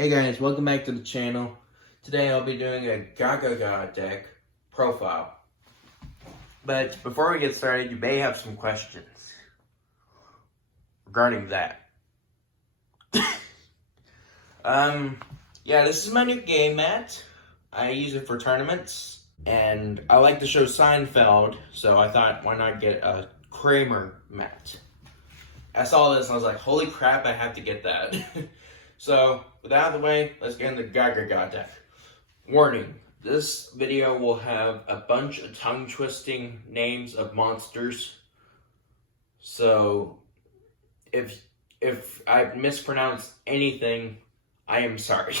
Hey guys, welcome back to the channel. Today I'll be doing a gogogo deck profile. But before we get started, you may have some questions regarding that. Yeah, this is my new game mat. I use it for tournaments, and I like the show Seinfeld, so I thought, why not get a Kramer mat? I saw this and I was like, holy crap, I have to get that. So, with that out of the way, let's get into the gogogo deck. Warning, this video will have a bunch of tongue-twisting names of monsters. So, if I mispronounce anything, I am sorry.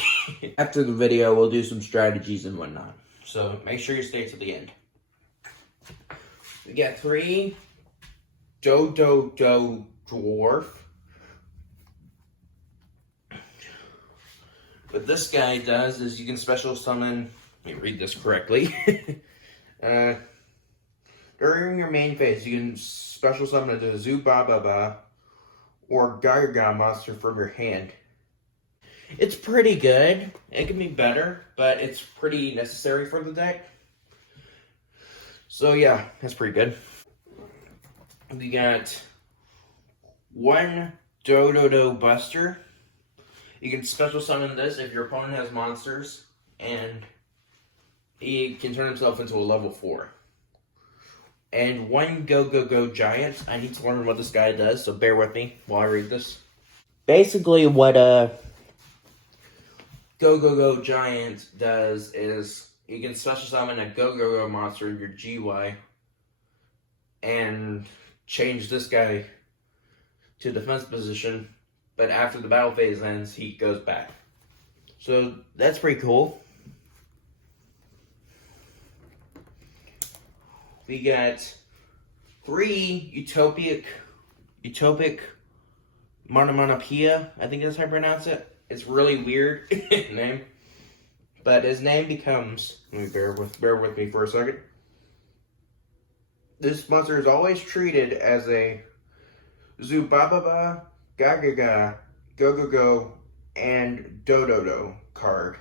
After the video, we'll do some strategies and whatnot. So, make sure you stay to the end. We got 3 Dodo Dwarf. What this guy does is you can special summon, let me read this correctly. During your main phase, you can special summon a Zubababa or Gogogo monster from your hand. It's pretty good. It can be better, but it's pretty necessary for the deck. So yeah, that's pretty good. We got 1 Dodo Buster. You can special summon this if your opponent has monsters, and he can turn himself into a level 4. And 1 Gogogo Giant. I need to learn what this guy does, so bear with me while I read this. Basically, what Gogogo Giant does is you can special summon a Gogogo monster in your GY and change this guy to defense position. But after the battle phase ends, he goes back. So that's pretty cool. We got 3 utopic monomonopia. I think that's how I pronounce it. It's really weird name. But his name becomes, let me bear with me for a second. This monster is always treated as a Zubababa, Gogogo, Gogogo, and Dodo card.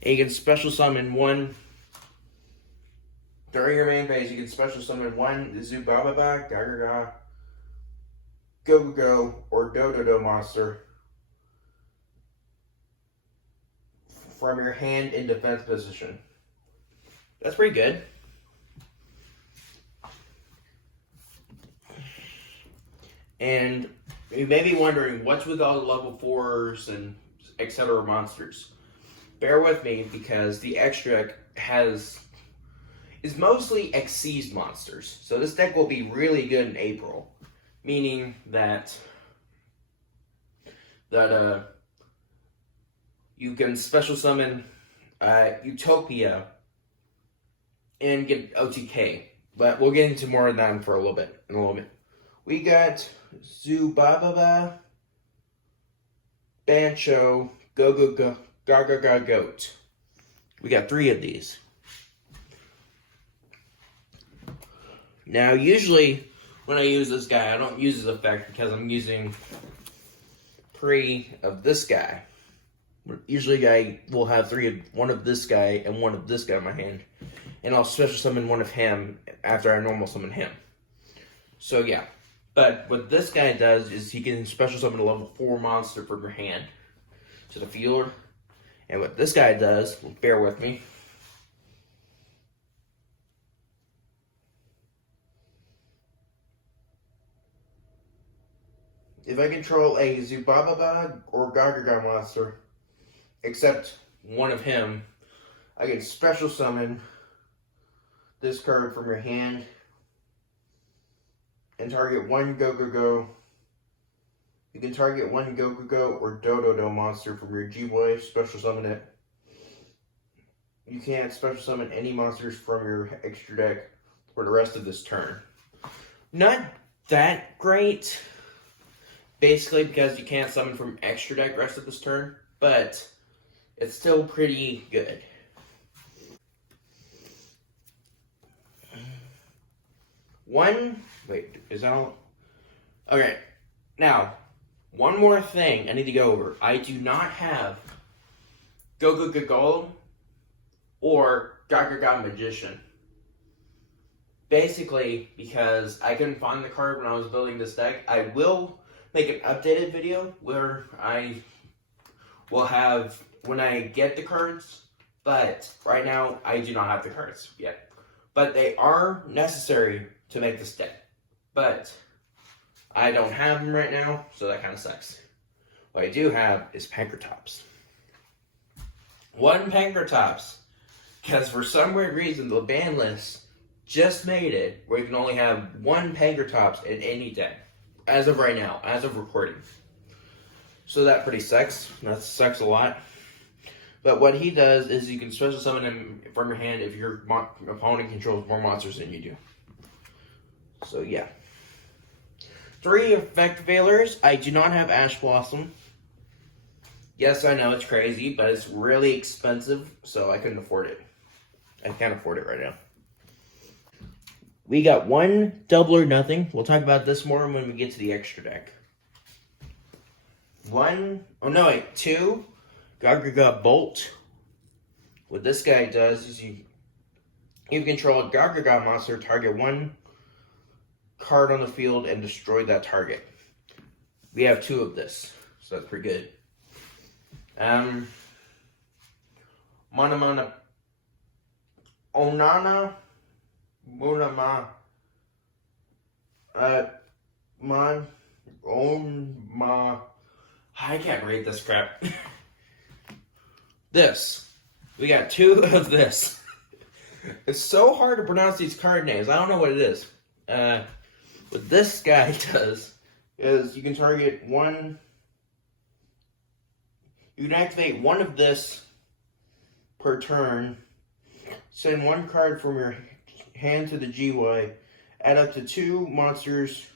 And you can special summon 1 during your main phase. You can special summon 1 Zubababa, Gogogo, Gogogo, or Dodo monster from your hand in defense position. That's pretty good. And you may be wondering, what's with all the level 4s and etc. monsters? Bear with me, because the extra deck is mostly Xyz monsters. So this deck will be really good in April. Meaning that you can special summon Utopia and get OTK. But we'll get into more of that in a little bit. We got Zubababa, Bancho, Gogogo, Goat. We got 3 of these. Now, usually when I use this guy, I don't use his effect because I'm using 3 of this guy. Usually I will have 1 of this guy and 1 of this guy in my hand. And I'll special summon 1 of him after I normal summon him. So yeah. But what this guy does is he can special summon a level 4 monster from your hand to the field. And what this guy does, bear with me. If I control a Zubababa or Gogogo monster, except 1 of him, I can special summon this card from your hand and target 1 Gogogo. You can target 1 Gogogo or Dodo monster from your G-Boy, special summon it. You can't special summon any monsters from your extra deck for the rest of this turn. Not that great, basically, because you can't summon from extra deck rest of this turn, but it's still pretty good. Wait, is that all? Okay, now, One more thing I need to go over. I do not have gogogo or gogogo magician. Basically, because I couldn't find the card when I was building this deck, I will make an updated video where I will have when I get the cards, but right now I do not have the cards yet. But they are necessary to make this deck. But I don't have them right now, so that kind of sucks. What I do have is Pankratops. One Pankratops, because for some weird reason the ban list just made it where you can only have one Pankratops in any deck. As of right now, as of recording. So that pretty sucks. That sucks a lot. But what he does is you can special summon him from your hand if your opponent controls more monsters than you do. So yeah. 3 effect failures. I do not have Ash Blossom. Yes, I know it's crazy, but it's really expensive, so I couldn't afford it. I can't afford it right now. We got 1 Double or Nothing. We'll talk about this more when we get to the extra deck. 2 Gogogo Bolt. What this guy does is you control a Gogogo monster, target 1 card on the field, and destroy that target. We have 2 of this, so that's pretty good. Mana Onana Munama I can't read this crap. This. We got 2 of this. It's so hard to pronounce these card names. I don't know what it is. What this guy does is you can target 1. You can activate 1 of this per turn. Send 1 card from your hand to the GY. Add up to 2 monsters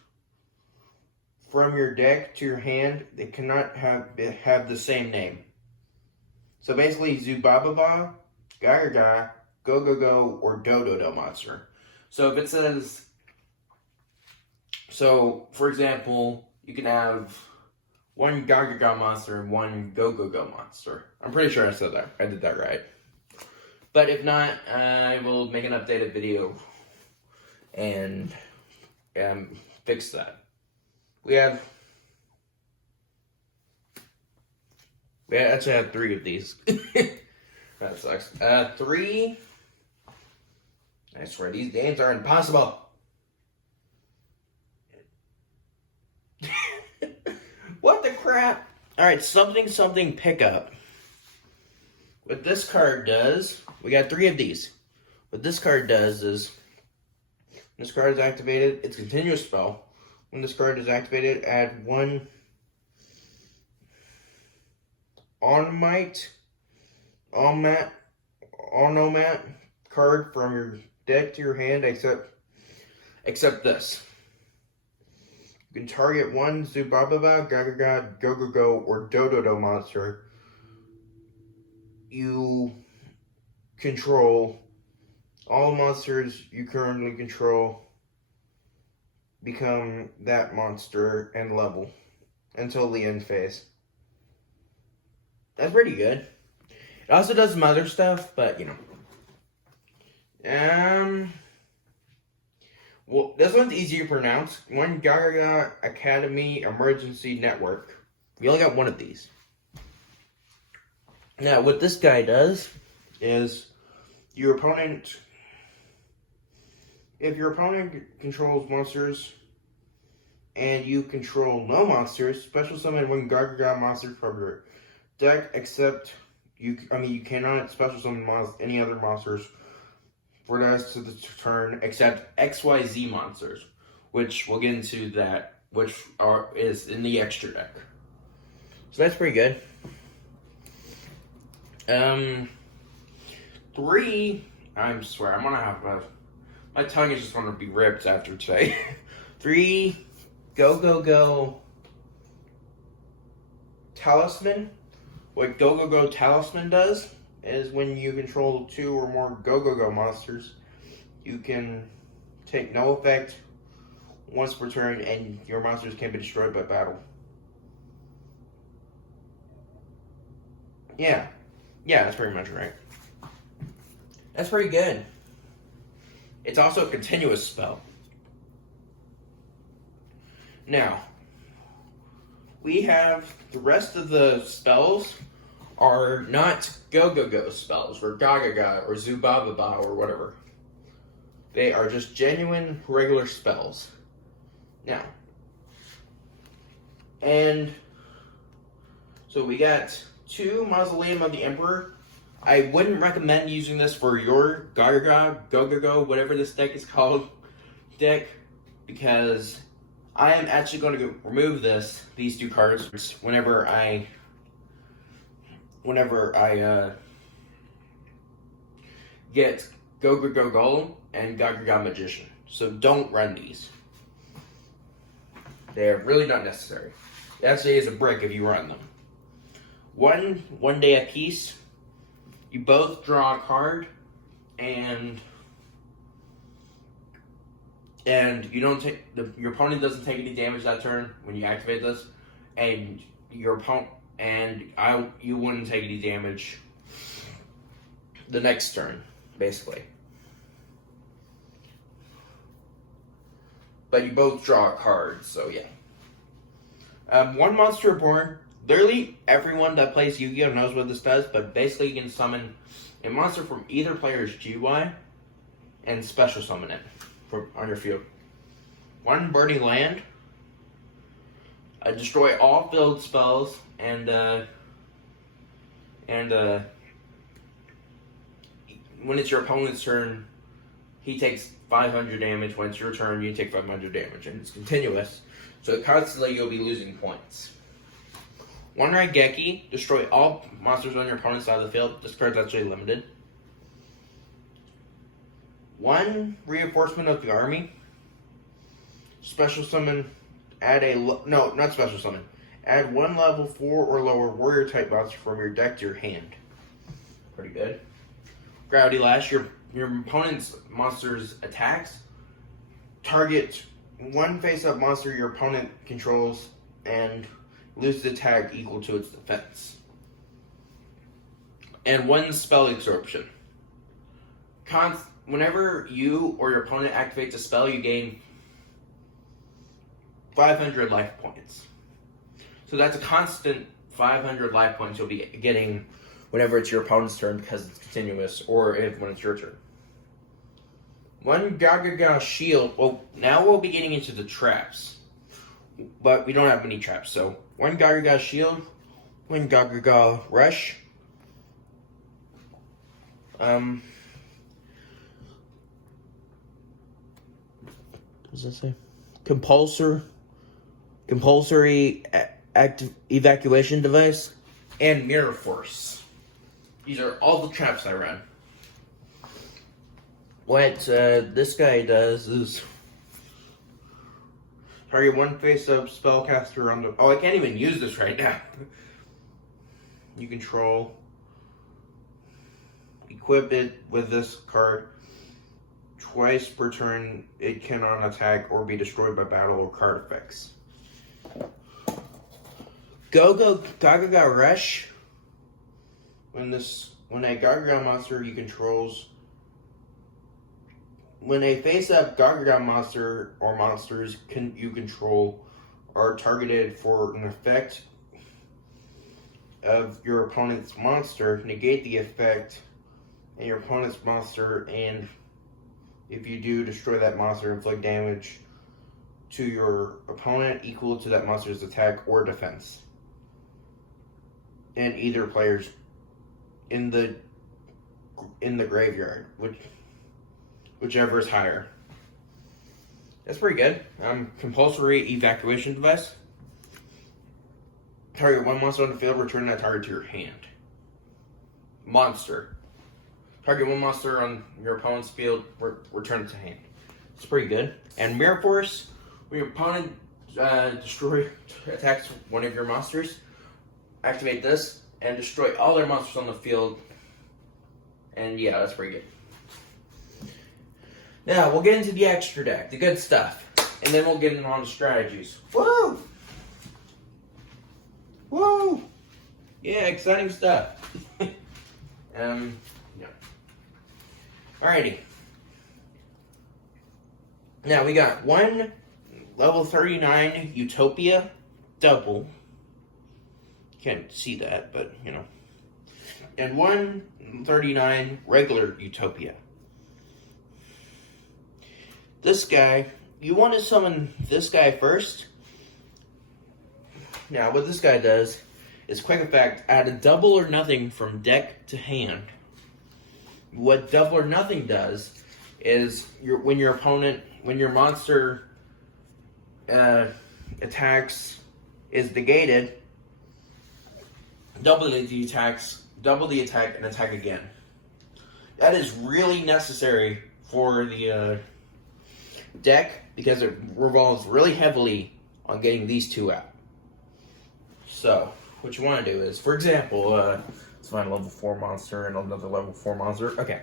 from your deck to your hand. They cannot have the same name. So basically, Zubababa, Gagaga, Gogogo, or Dododo monster. So if it says, for example, you can have 1 Gagaga monster and 1 Gogogo monster. I'm pretty sure I said that. I did that right. But if not, I will make an updated video and fix that. We actually have 3 of these. That sucks. 3. I swear, these games are impossible. What the crap? Alright, something pickup. What this card does, we got 3 of these. What this card does is, when this card is activated, it's a continuous spell. When this card is activated, add 1 Onomat card from your deck to your hand, except this. You can target 1 Zubababa, Gagaga, Gogogo, or Dododo monster you control. All monsters you currently control become that monster and level until the end phase. That's pretty good. It also does some other stuff, but you know. Well, this one's easier to pronounce. 1 Gagaga Academy Emergency Network. We only got 1 of these. Now, what this guy does is if your opponent controls monsters and you control no monsters, special summon 1 Gagaga monster from your deck, except you cannot special summon any other monsters for the rest of the turn except XYZ monsters, which we'll get into that, is in the extra deck. So that's pretty good. 3, I swear, I'm gonna have my tongue is just gonna be ripped after today. 3, Gogogo Talisman. What Gogogo Talisman does is when you control 2 or more Gogogo monsters, you can take no effect once per turn, and your monsters can be destroyed by battle. Yeah, that's pretty much right. That's pretty good. It's also a continuous spell. Now, we have the rest of the spells are not gogogo spells, or gagaga, or zubababa, or whatever. They are just genuine, regular spells. Now, and so we got 2 Mausoleum of the Emperor. I wouldn't recommend using this for your gagaga, gogogo, whatever this deck is called, deck, because I am actually going to remove these 2 cards whenever I get gogogo golem and gagaga magician. So don't run these. They're really not necessary. It actually is a brick if you run them. One day a piece. You both draw a card, and you don't take your opponent doesn't take any damage that turn when you activate this, and your opponent you wouldn't take any damage the next turn, basically. But you both draw a card, so yeah. 1 monster reborn. Literally, everyone that plays Yu-Gi-Oh! Knows what this does, but basically you can summon a monster from either player's GY and special summon it on your field. 1 burning land. Destroy all field spells, and when it's your opponent's turn, he takes 500 damage. When it's your turn, you take 500 damage, and it's continuous. So constantly you'll be losing points. 1 Raigeki, destroy all monsters on your opponent's side of the field. This card's actually limited. 1 Reinforcement of the Army. Special summon, add not special summon. Add 1 level 4 or lower warrior type monster from your deck to your hand. Pretty good. Gravity Lash, your opponent's monster's attacks. Target 1 face-up monster your opponent controls and loses attack equal to its defense. And 1 spell absorption. Whenever you or your opponent activates a spell, you gain 500 life points. So that's a constant 500 life points you'll be getting whenever it's your opponent's turn because it's continuous, or when it's your turn. 1 Gagaga Shield. Well, now we'll be getting into the traps. But we don't have many traps, so 1 Gagaga Shield, 1 Gagaga Rush. What does that say? Compulsory active evacuation device, and Mirror Force. These are all the traps I run. What this guy does is target 1 face-up spellcaster on the... Oh, I can't even use this right now. You control. Equip it with this card. Twice per turn, it cannot attack or be destroyed by battle or card effects. Gagaga Rush. When a Gagaga monster you controls... When a face-up Gagaga monster or monsters you control are targeted for an effect of your opponent's monster, negate the effect and your opponent's monster, and if you do, destroy that monster, inflict damage to your opponent equal to that monster's attack or defense. And either player's in the graveyard, whichever is higher. That's pretty good. Compulsory evacuation device. Target 1 monster on the field, return that target to your hand. Monster. Target 1 monster on your opponent's field, return it to hand. It's pretty good. And Mirror Force, when your opponent attacks one of your monsters, activate this and destroy all their monsters on the field. And yeah, that's pretty good. Now, we'll get into the extra deck, the good stuff. And then we'll get into on the strategies. Woo! Woo! Yeah, exciting stuff. Yeah. Alrighty. Now we got one level 39 Utopia double. Can't see that, but you know. And one 39 regular Utopia. This guy, you want to summon this guy first. Now, what this guy does is quick effect, add a double or nothing from deck to hand. What double or nothing does is when your monster attacks is negated, double the attack and attack again. That is really necessary for the deck because it revolves really heavily on getting these two out. So, what you want to do is, for example, let's find a level 4 monster and another level 4 monster. Okay,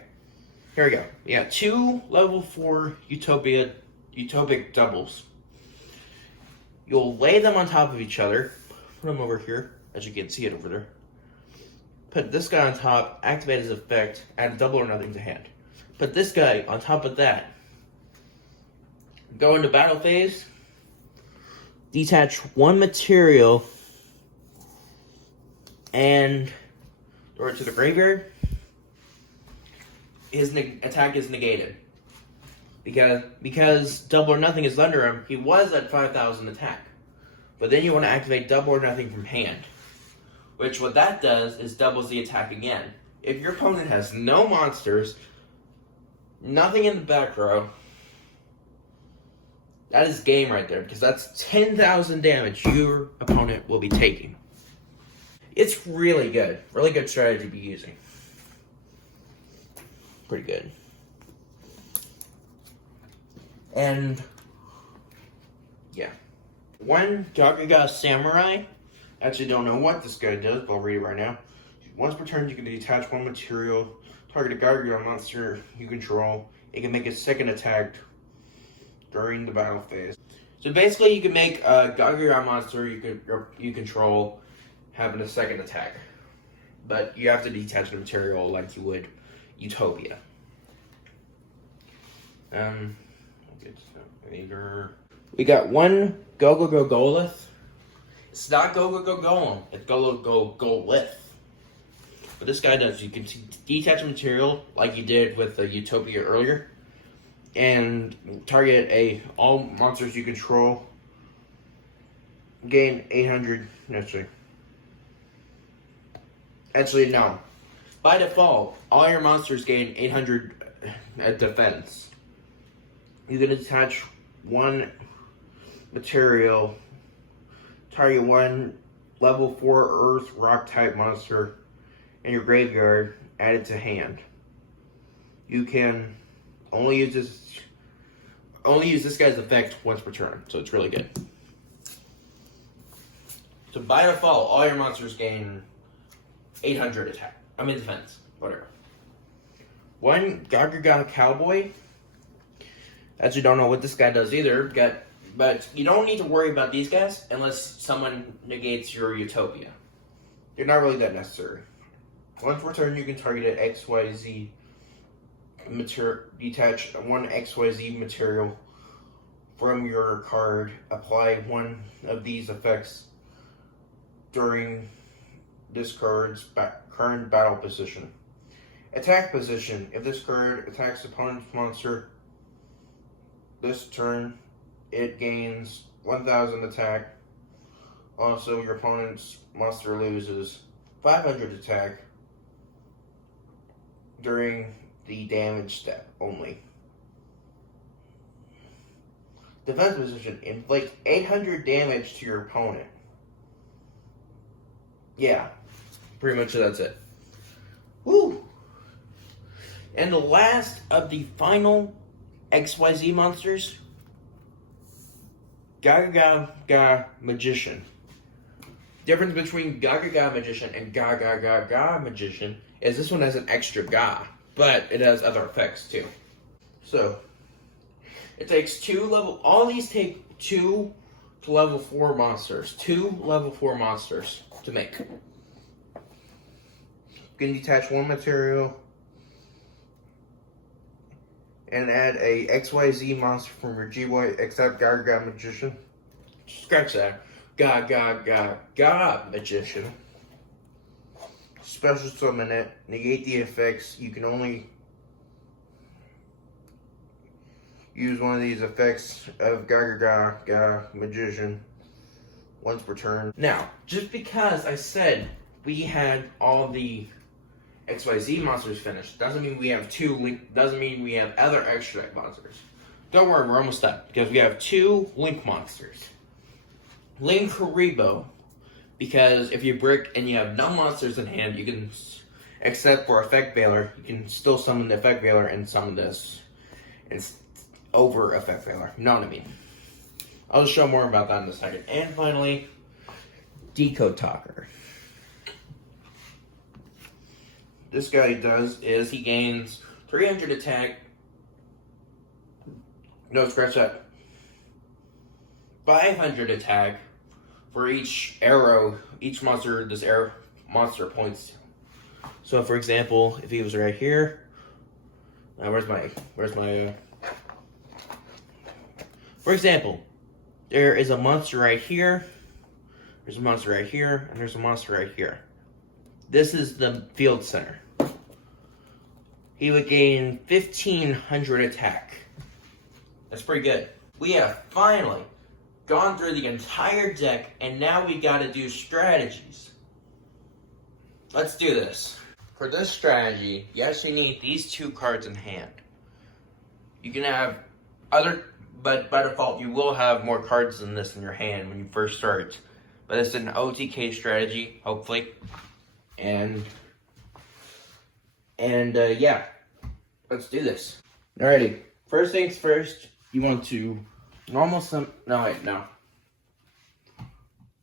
here we go. Yeah, 2 level 4 utopic doubles. You'll lay them on top of each other. Put them over here, as you can see it over there. Put this guy on top, activate his effect, add a double or nothing to hand. Put this guy on top of that. Go into battle phase. Detach one material and throw it to the graveyard. His attack is negated. Because double or nothing is under him, he was at 5,000 attack. But then you want to activate double or nothing from hand. Which what that does is doubles the attack again. If your opponent has no monsters, nothing in the back row, that is game right there. Because that's 10,000 damage your opponent will be taking. It's really good. Really good strategy to be using. Pretty good. And, yeah. One Gogogo Samurai. Actually don't know what this guy does, but I'll read it right now. Once per turn, you can detach one material. Target a Gogogo monster you control. It can make a second attack during the battle phase. So basically, you can make a Gogogo monster you control having a second attack. But you have to detach the material like you would Utopia. We got one Gogogo Goleth. It's not Gogogo Golem, it's Gogogo Goleth. What this guy does, you can detach a material like you did with the Utopia earlier, and target all monsters you control. Gain 800. Actually, no. By default, all your monsters gain 800 defense. You can attach one material, target one level 4 Earth Rock type monster in your graveyard, add it to hand. You can only use this guy's effect once per turn, so it's really good. So by default, all your monsters gain 800 attack. Defense, whatever. One Gogogo Cowboy. Actually, don't know what this guy does either. But you don't need to worry about these guys unless someone negates your Utopia. They're not really that necessary. Once per turn, you can target an XYZ material. Detach one XYZ material from your card. Apply one of these effects during this card's current battle position. Attack position. If this card attacks opponent's monster this turn, it gains 1,000 attack. Also, your opponent's monster loses 500 attack during the damage step only. Defense position. Inflict 800 damage to your opponent. Yeah, pretty much that's it. Woo! And the last of the final XYZ monsters, Gogogo Magician. Difference between Gogogo Magician and Gogogo Magician is this one has an extra Ga, but it has other effects too. So, it takes all these take 2 to level 4 monsters. 2 level 4 monsters to make. You can detach one material and add a XYZ monster from your GY except Gaga Magician. Scratch that. Gaga Magician. Special summon it. Negate the effects. You can only use one of these effects of Gaga Magician once per turn. Now, just because I said we had all the XYZ monsters finished doesn't mean we have doesn't mean we have other extra deck monsters. Don't worry, we're almost done because we have 2 Link monsters. Link Haribo, because if you brick and you have no monsters in hand, you can, except for Effect Veiler, you can still summon the Effect Veiler and summon this over Effect Veiler. You know what I mean? I'll show more about that in a second. And finally, Decode Talker. This guy does is he gains 300 attack. No, scratch that. 500 attack for each arrow, each monster this arrow monster points to. So, for example, if he was right here, for example, there is a monster right here, there's a monster right here, and there's a monster right here. This is the field center. He would gain 1,500 attack. That's pretty good. We have finally gone through the entire deck, and now we gotta do strategies. Let's do this. For this strategy, you actually need these 2 cards in hand. You can have but by default, you will have more cards than this in your hand when you first start. But it's an OTK strategy, hopefully. And yeah, let's do this. Alrighty, first things first, you want to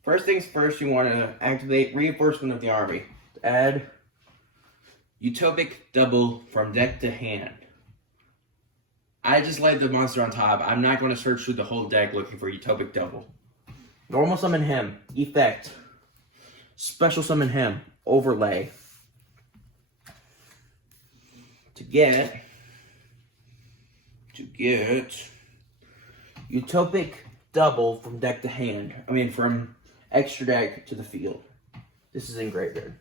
First things first, you want to activate Reinforcement of the Army. Add Utopic Double from deck to hand. I just laid the monster on top. I'm not going to search through the whole deck looking for Utopic Double. Normal summon him. Effect. Special summon him. Overlay. To get Utopic Double from deck to hand. From extra deck to the field. This is in graveyard.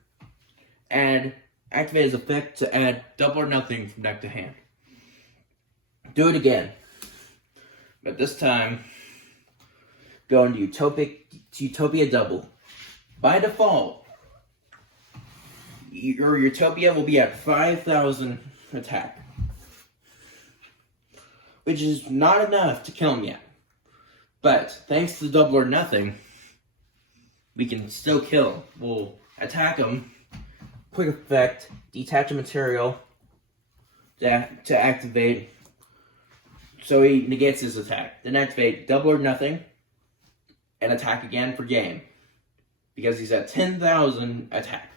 And activate his effect to add double or nothing from deck to hand. Do it again. But this time, go into Utopia Double. By default, your Utopia will be at 5,000 attack. Which is not enough to kill him yet. But, thanks to double or nothing, we can still kill him. We'll attack him. Quick effect, detach a material to activate. So he negates his attack. Then activate double or nothing and attack again for game. Because he's at 10,000 attack.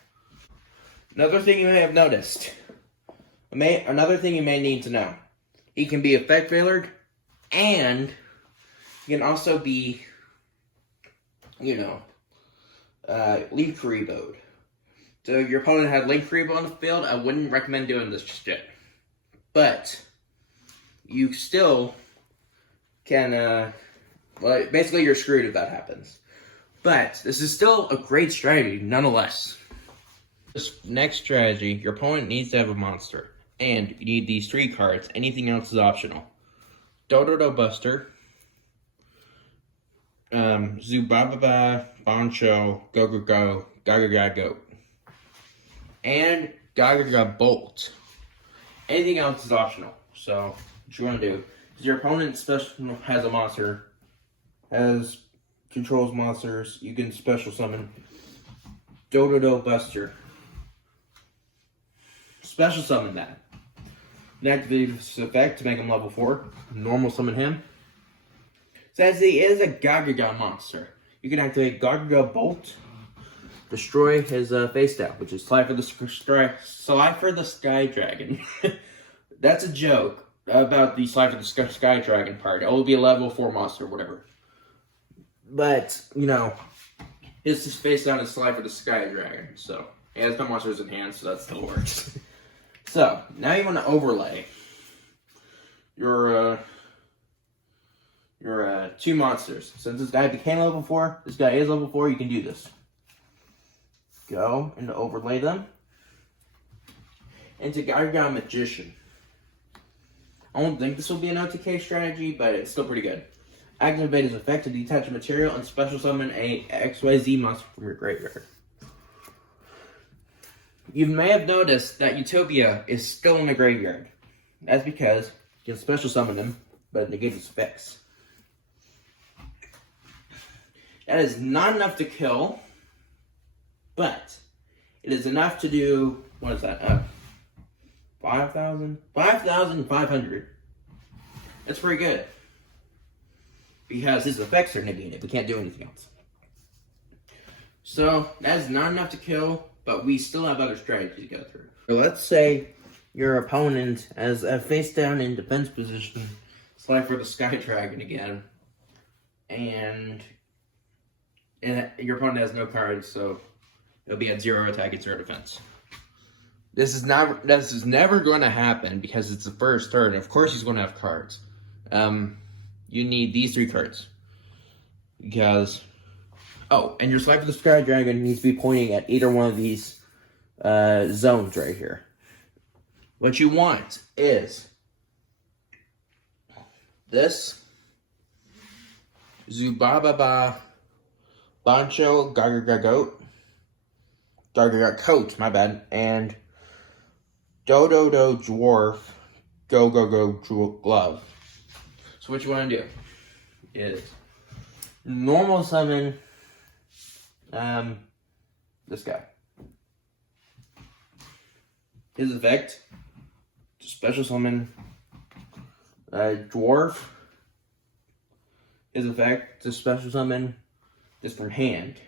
Another thing you may have noticed. Another thing you may need to know. He can be Effect Veilered and he can also be, Link Karibo'd. So if your opponent had Link Karibo on the field, I wouldn't recommend doing this just yet. But you still can, basically you're screwed if that happens. But this is still a great strategy, nonetheless. This next strategy, your opponent needs to have a monster. And you need these 3 cards. Anything else is optional. Dodo Buster, Zubababa, Boncho, Gogogo, Gogogo, and Gogogo Bolt. Anything else is optional. So, what you want to do is your opponent has a monster, controls monsters, you can special summon Dodo Buster. Special summon that. Then activate this effect to make him level 4. Normal summon him. Since he is a Gogogo monster, you can activate Gogogo Bolt. Destroy his face down, which is Slifer the Sky Dragon. That's a joke about the Slifer the Sky Dragon part. It will be a level 4 monster, whatever. But, his face down is Slifer the Sky Dragon, so It has no monsters in hand, so that still works. So, now you want to overlay your two monsters. Since this guy became level 4, this guy is level 4, you can do this. Go and overlay them into Gogogo Magician. I don't think this will be an OTK strategy, but it's still pretty good. Activate his effect to detach a material and special summon a XYZ monster from your graveyard. You may have noticed that Utopia is still in the graveyard. That's because you can special summon him, but negate his effects. That is not enough to kill, but it is enough to do, what is that, 5,000? 5,500. That's pretty good. Because his effects are negated, we can't do anything else. So, that is not enough to kill, but we still have other strategies to go through. So let's say your opponent has a face down in defense position, slide for the Sky Dragon again, and your opponent has no cards, so it'll be at 0 attack and 0 defense. This is never going to happen because it's the first turn. Of course, he's going to have cards. You need these 3 cards because. Oh, and your slide for the Sky Dragon needs to be pointing at either one of these zones right here. What you want is this Zubababa Bancho Gargagoat, my bad, and Dododo Dwarf Gogogo Glove. So what you want to do is normal summon this guy. His effect, special summon Dwarf. His effect, to special summon this from hand.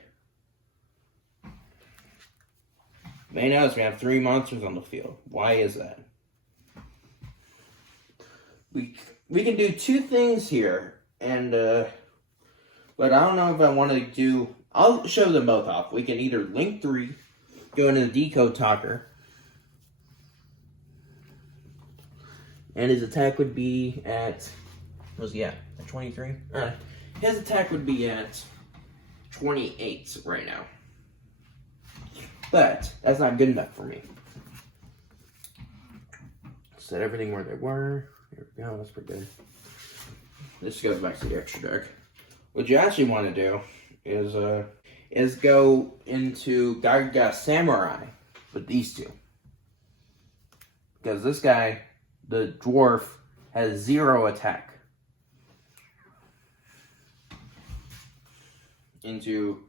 May notice we have 3 monsters on the field. Why is that? We can do 2 things here, and but I don't know if I want to do. I'll show them both off. We can either link 3, go into the Decode Talker, and his attack would be at. What's he at? At 23. His attack would be at 28 right now. But that's not good enough for me. Set everything where they were. Here we go, that's pretty good. This goes back to the extra deck. What you actually want to do is go into Gaga Samurai with these 2. Because this guy, the dwarf, has 0 attack. Into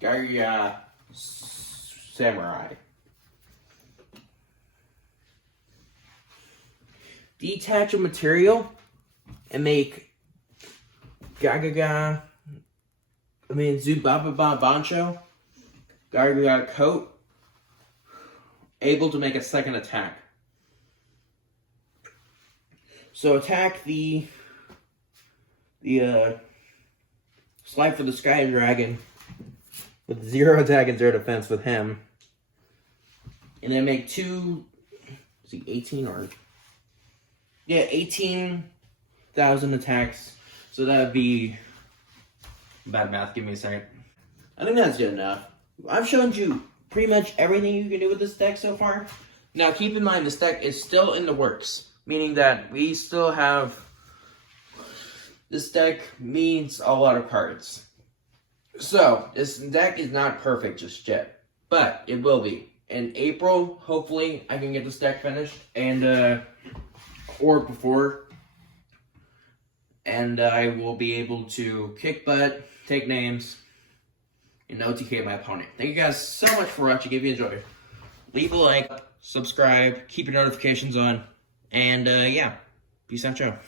Gaga Samurai. Detach a material and make Zubababa Bancho, Gargaga Coat, able to make a 2nd attack. So attack the slide for the Sky Dragon with 0 attack and 0 defense with him. And then make 2, is he 18 or? Yeah, 18,000 attacks. So that would be, bad math, give me a second. I think that's good enough. I've shown you pretty much everything you can do with this deck so far. Now keep in mind, this deck is still in the works. Meaning that we still have, this deck needs a lot of cards. So, this deck is not perfect just yet. But, it will be. In April, hopefully, I can get this deck finished. And, or before. And I will be able to kick butt, take names, and OTK my opponent. Thank you guys so much for watching. If you enjoyed, leave a like, subscribe, keep your notifications on. And, yeah. Peace out, Joe.